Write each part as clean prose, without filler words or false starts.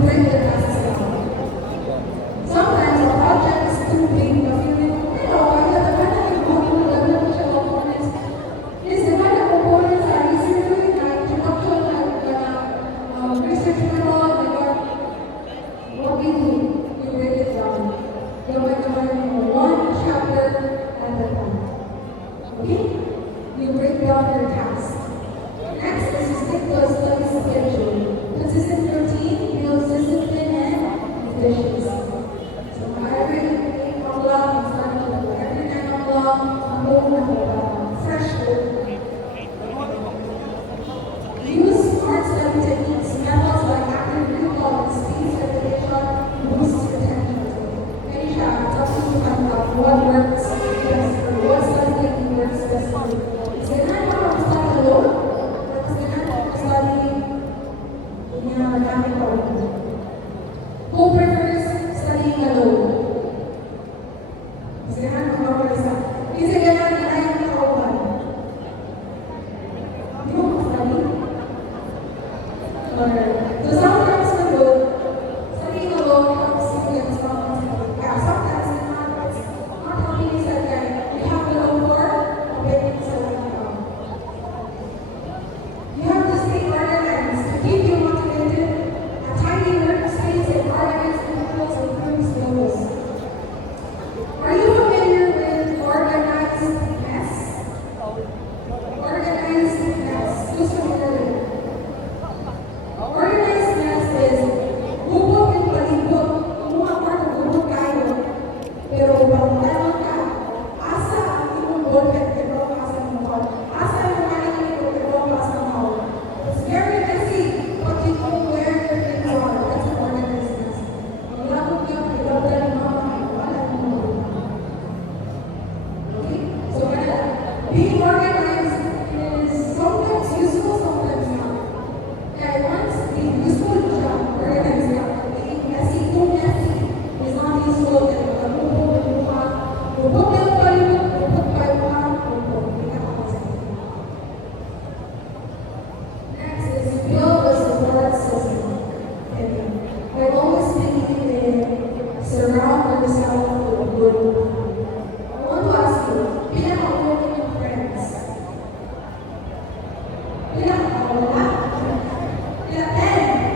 bring the tasks down. Sometimes the project is too big, but kaya naman ang components. Is the kind of components are easier to it, like introduction, research method, what we do, you break it down. You might learn one chapter at a time. Okay? You break down your task. Next is you stick to a study schedule. Consistent routine builds discipline and efficiency. So every 8 o'clock, I'm starting to do every 9 o'clock, I'm going to fresh food. Use smart study techniques, methods like active recall and speed repetition boosts retention. Anisha, talk to me about what works best for what study technique works best for you. Is it not how to study alone? Or is it not how to study in a dynamic way? Who prefers studying alone? Is it not how to study? Is it not how to study? You want to study? So sometimes studying alone helps students from sometimes it's not helping you study. You have to look for a bit studying alone. You have to stay organized to keep you motivated. A tidy workspace and organized vehicles improves focus. Are you familiar with organizedness? Organizedness. Who's familiar with it? Organizedness is bubog yung palibot, kumuha ka ng bubog kayo, pero pagtanong ka, asa ang imong ballpen, pero asa ang imong ball, asa yung money ko, pero asa ang mall. It's very messy, but you know where your things are. That's an organizedness. Ang labog niya, ilabda ni mama, wala ni mama. Okay? So, being organized is sometimes useful, sometimes not. Kaya once the useful job organized ka, being messy, too messy is not useful. Kaya bubog yung palibot, bubog pa yung mga bubog. Hindi ka makasama. Next is build a support system. And I always believe in surround yourself with good people. I want to ask you, pinaka-working yung friends. Pinaka-wala? Pila 10.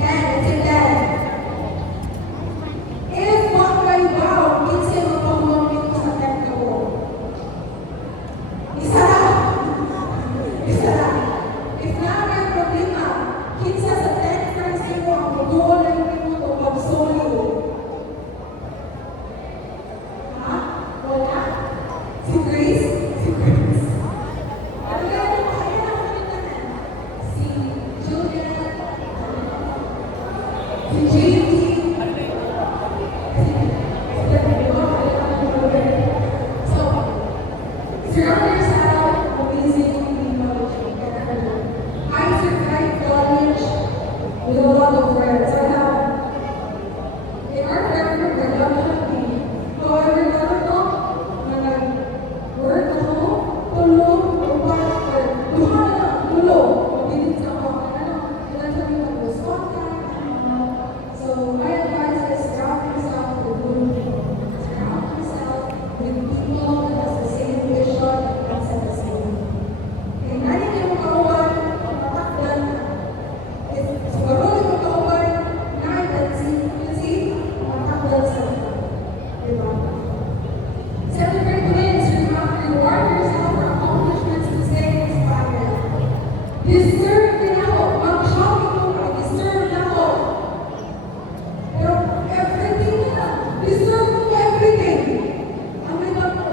10, it's a 10. If one kayo ba, kinsa yung mapamamit ko sa 10 ka mo? Isa lang. Isa lang. If na may problema, kinsa sa 10 friends mo ang mag-duol na yung mo o mag-solo? Ha? Wala? Si Grace? Si Grace. Ano yan? Kaya na kami tanan? Si Julia? Si JP? So, surround yourself amazing people. I survived college with a lot of friends. I have in our friend group, we're not happy. However, work ako, tulog, upat, or duha na, tulog. Mabilis ako. Ilan kami mag-respond ka. So, my advice is surround yourself with good people. Surround yourself with people that has the same vision and set the same. Kaya nanin yung kauban, matakdan ka. Siguro yung kauban, na-tendency, matakdan sa ka. Diba? Celebrate wins, reward yourself for accomplishments to stay inspired. Deserve din ako. Mag-shopping mo ka. Deserve na ako. Pero everything na. Deserve mo everything. Ang iba ko.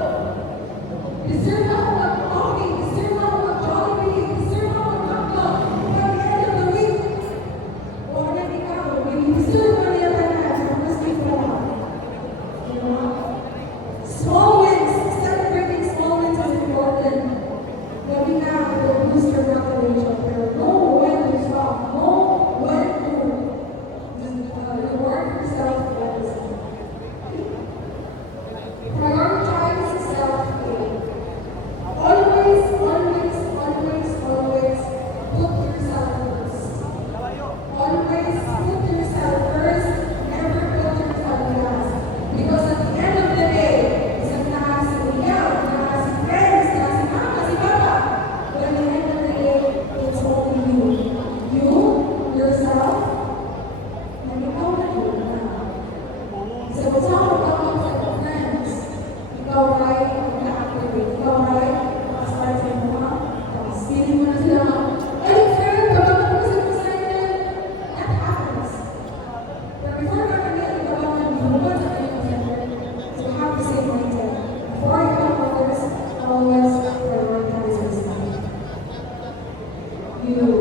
Deserve na ako mag-coffee. Deserve na ako mag-Jollibee. Deserve na ako mag-McDo. By the end of the week, wala na ikaw. Deserve mo na yung tanan. Mas ikaw na. Diba? Small wins. Celebrating small wins is important. Gabi na, it'll boost your motivation. Pero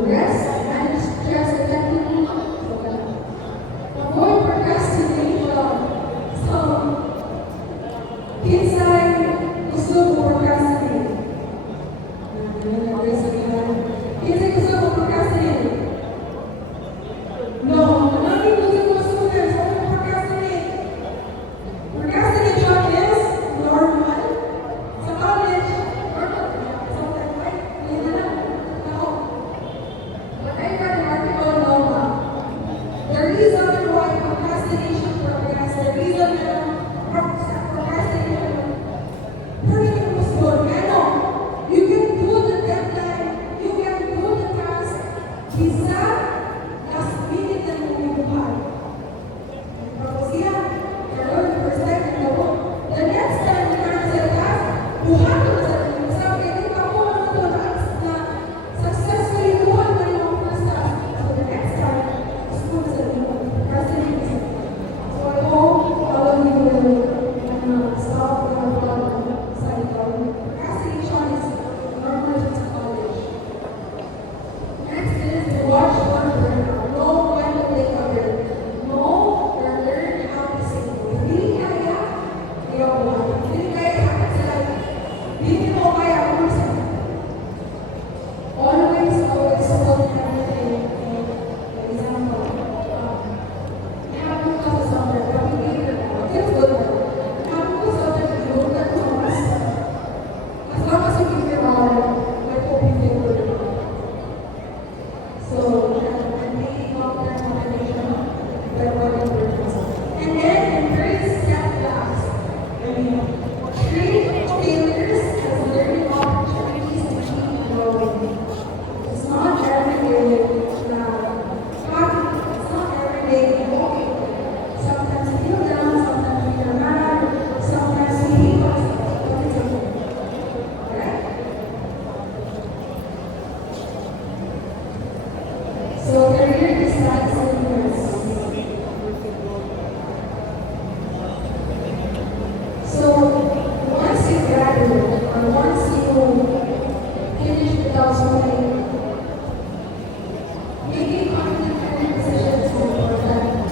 rest, manage stress effectively. Avoid procrastination. So, kinsay gusto mo procrastinate? Kinsay gusto mo procrastinate? No, none of you students only procrastinate. Procrastination is normal. Sa college, normal. Sometimes, right? Hindi na. No. But I read an article now. The reason why procrastination progress, the reason procrastination, hurry was good. Ano? You can do the deadline, you can do the task, bisa last minute na lumuluhan. Tapos yan, karoon, first time in the world. The next time you learn sa task, buhat ko sa inyo. Sabi, hindi pa ako naman ito na successfully buhat na yung first task. So the next time, gusto ko sa inyo. Procrastination. So I hope all of you will stop your cycle. Procrastination is normal to college. Next is to watch one burnout. Know when to take a break. Know or learn how to say no. Hindi kaya, ayaw ko. Hindi kaya sakit sila. Hindi mo kaya kursa. Always hold everything. For example, having ko sa summer, having later now, it's good. Having ko sa summer, you don't get to us. As long as you give your all, I hope you feel good. So, and maybe long-term motivation, but whatever it is. And then embrace setbacks. Treat failures as learning opportunities to keep growing. It's not every day happy. It's not every day okay. Sometimes we feel down, sometimes we feel mad, sometimes we hate ourselves, but it's okay. Alright? So career decides influence. So once you graduate or once you finish without something, making confident career decisions is important.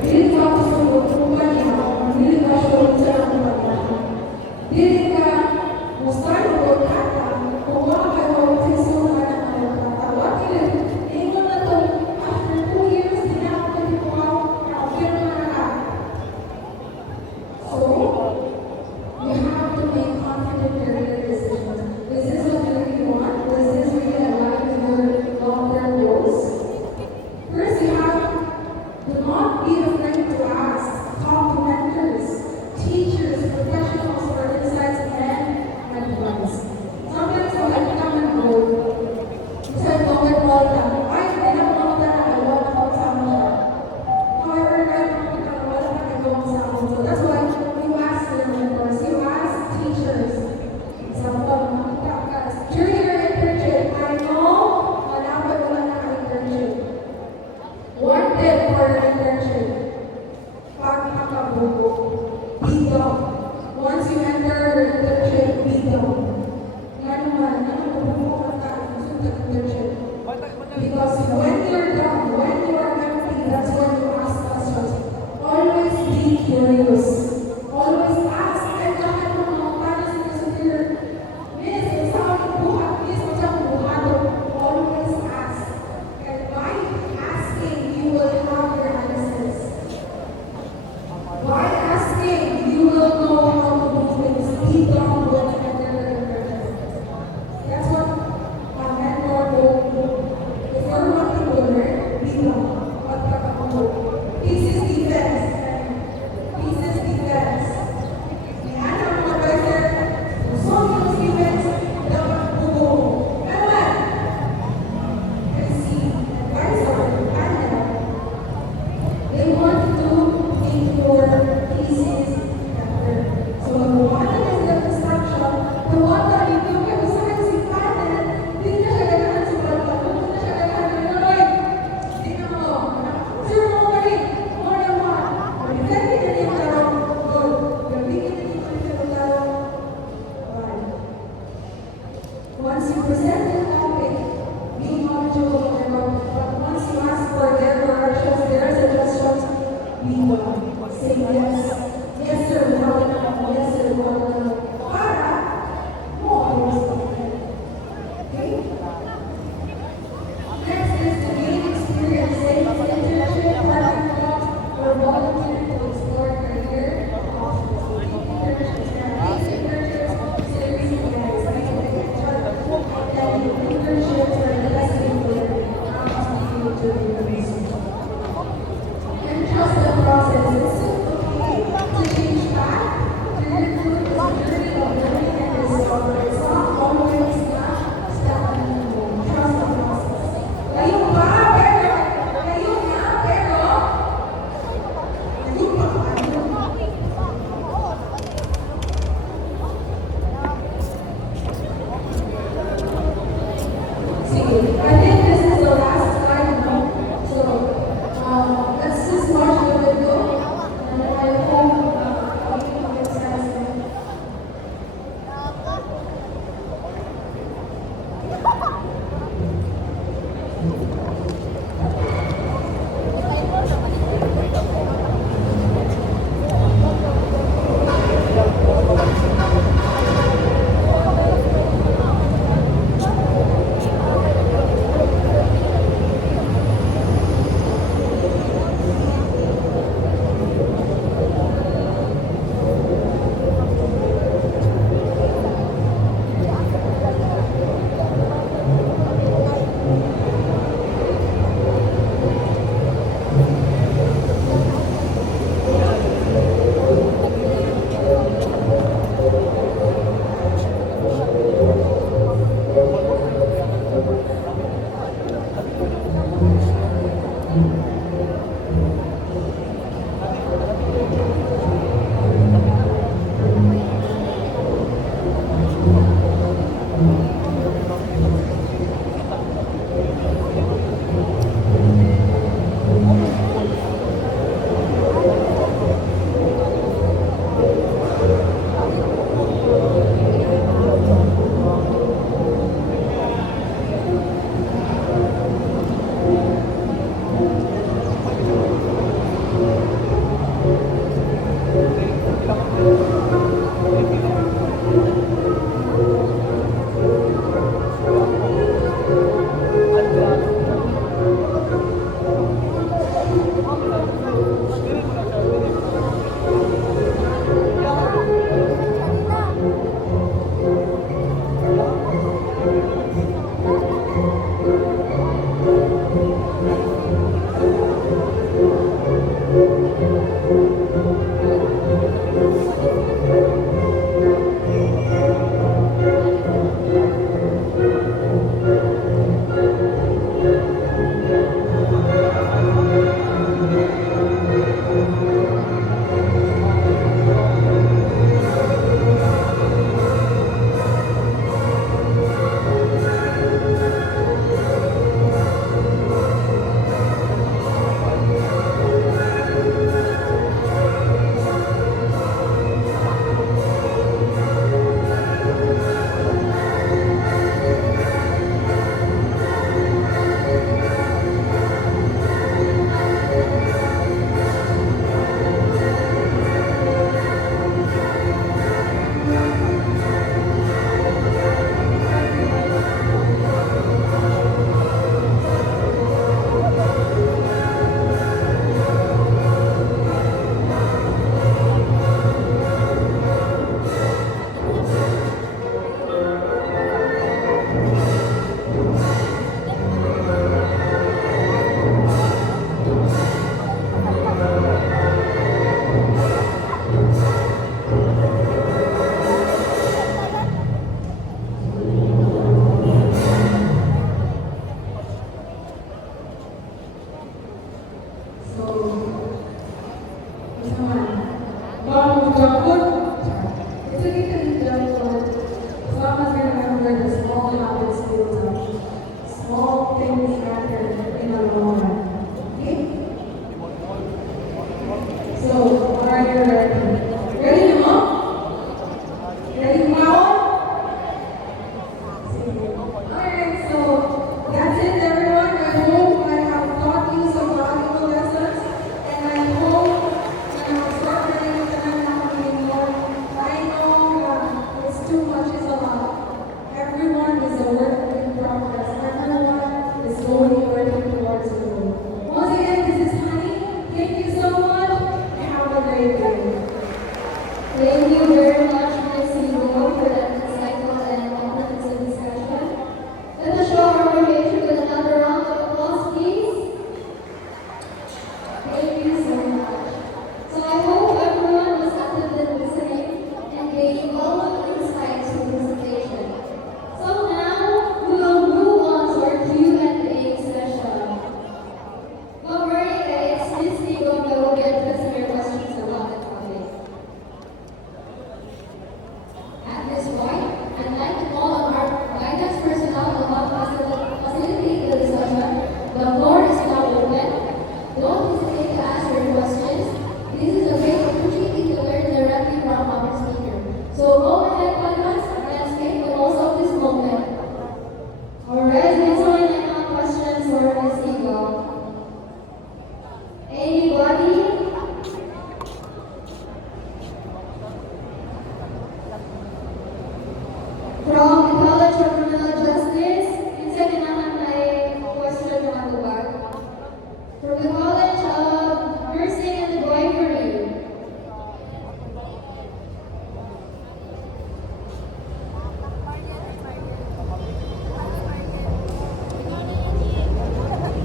Really focus on kung ba niya, really ka sure sa kumpanya. Really ka start o kata, kung wala kayo official ka na tawag yun. Ingon na to, after 2 years, di na ako nagpupukaw, na okay naman na ka. So, you have to make confident career decisions. Is this what you really want? Does this really align with your long-term goals? First, you have to not be afraid to ask. Talk to mentors, teachers, professionals for insights and advice. Sometimes I come and go. Minsan bakit all time? Ay, hindi na ako nakagawa na ako sa amin siya. However, kahit nakagawa na nakagawa sa amin. So that's why you ask your mentors, you ask teachers. Example, makita ka. During your internship, I know malapit wala na ka-internship. One tip for your internship. Pagkakabuko. Be down. Once you enter your internship, be down. Nga naman, bubuko ka sa internship. Because when you're done, when you are empty, that's when you ask questions. Always be curious. Always ask. Kahit lahat ng mga paano sa superior. Miss, isa akong buhat. Miss, isa akong buhato. Always ask. And by asking, you will have your answers. By asking, you will know how to do things. Be down when you enter your internship. That's what a mentor will do. If you're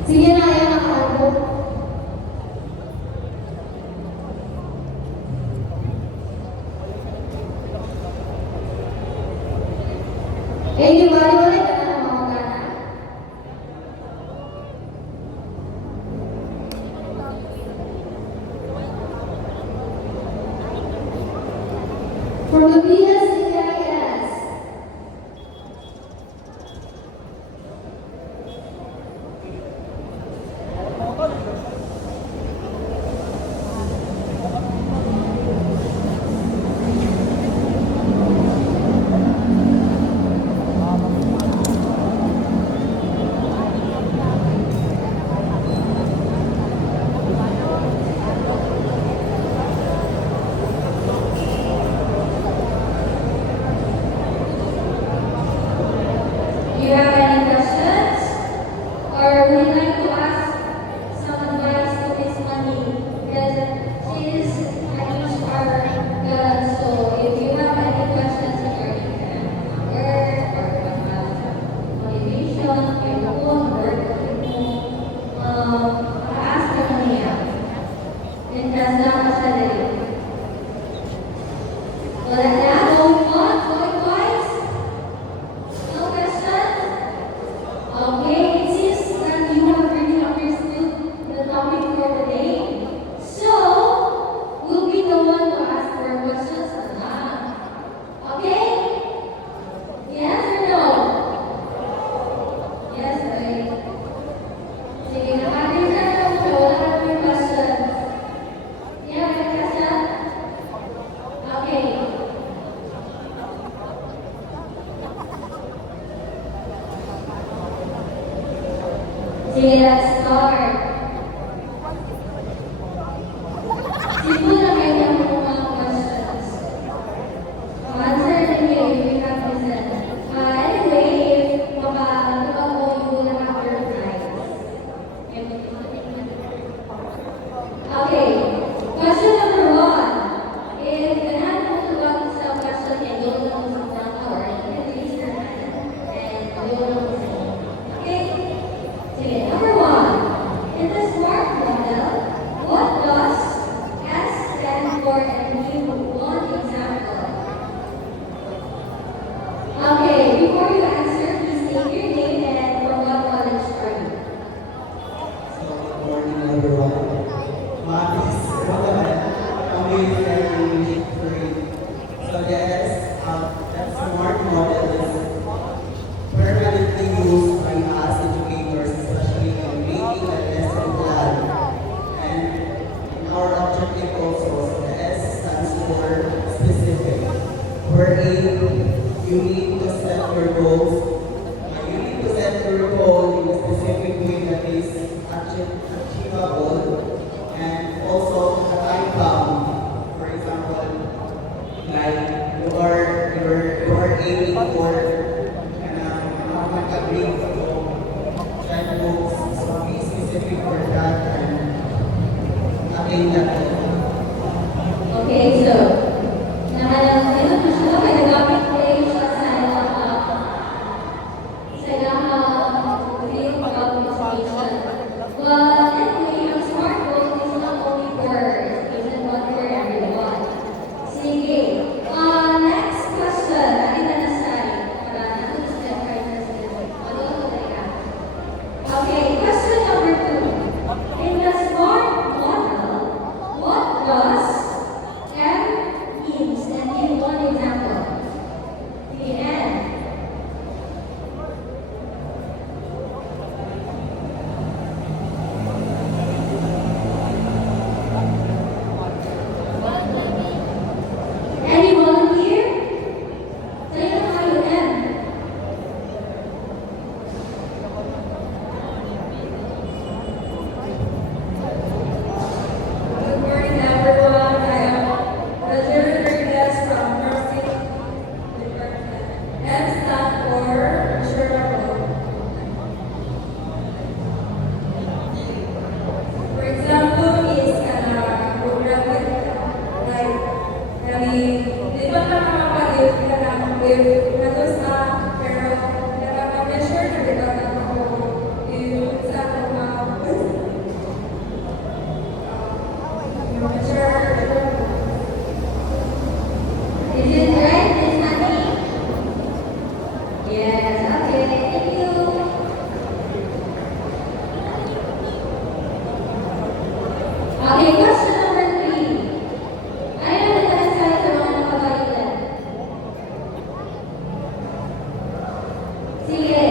Sige na, ayan ang handbook. Eh, di ba? Wala ka na ng mga gana? From the PSCIS. Do you have any questions? Or would you like to ask some advice to Miss Money? Because she is our girl, so if you have any questions regarding her or motivation, your own work, ask her niya. And that's not a salary. Wala na, going on, going twice. No questions? Okay, it seems that you have really understood the topic for today. So, we'll be the one to ask for questions or not. Okay? Yes or no? Yes, right? Sige, nakapin na lang siya. Wala ka may questions. Yeah, may question? Okay. Sige, let's start. Simula kayo ng mga questions. Answer ninyo if you have reason. Anyway, if makatulog mo, you will have your prize. Okay, question number 1. If ganahan mo tulog sa question niya, yun lang sa or you can raise your hand and yun lang sa okay? Sige, number 1. In the SMART model, what does S stand for and give one example? Okay, before you answer, please state your name and from what college are you? So, good morning everyone. This is Ramadan. I'm with English 3. So yes, that SMART model is permanently used by us educators, especially in making a lesson plan. And in our objective also, so the S stands for specific. Wherein you need to set your goals. You need to set your goal in a specific way that is achievable and also a time bound. For example, like you are aiming for mag-agree to 10 books. So be specific for that and attain that goal. Okay, so, ito po siya, may nagamit ko siya sa Okay, question number 3. Ano yung nagkakasaya sa mga nakabailan? Sige.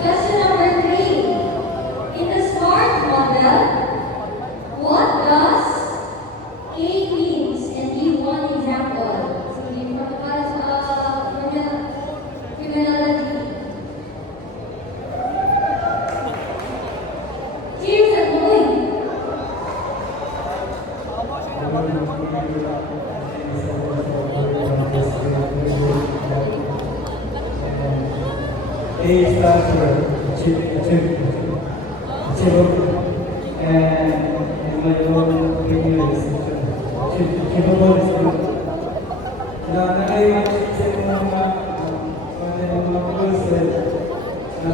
Question number 3. In the SMART model, what does A means? And give one example. So, from the criminology. Cheers and going. A stands for achievable, and my own opinion is achievable is good. Na-reach sa mga goals na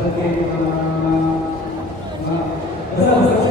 basta